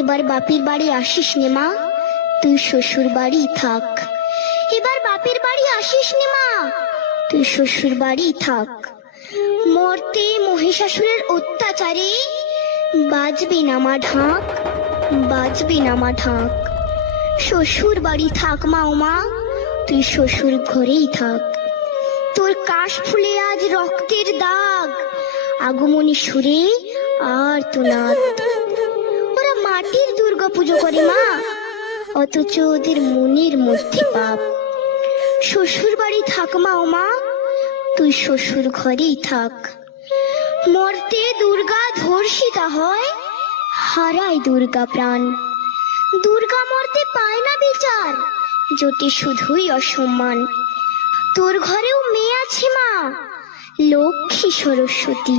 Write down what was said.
এবার বাপের বাড়ি আসিস নে মা, তুই শ্বশুর বাড়ি থাক। এবার বাপের বাড়ি আসিস নে মা, তুই শ্বশুর বাড়ি থাক। মর্তে মহিষাসুরের অত্যাচারে বাজবে না মা ঢাক, বাজবে না মা ঢাক। শ্বশুর বাড়ি থাক মা ও মা, তুই শ্বশুর ঘরেই থাক। তোর কাশ ফুলে আজ রক্তের দাগ, আগমনী সুরে আর তো নাথ। ওরা মাটির দুর্গা পুজো করে মা, অথচ ওদের মনের মধ্যে পাপ। শ্বশুর বাড়ি থাক মা ও মা, তুই শ্বশুর ঘরেই থাক। মর্তে দুর্গা ধর্ষিতা হয়, হারায় দুর্গা প্রাণ। দুর্গা মর্তে পায় না বিচার, জোটে শুধুই অসম্মান। তোর ঘরেও মেয়ে আছে মা, লক্ষ্মী সরস্বতী।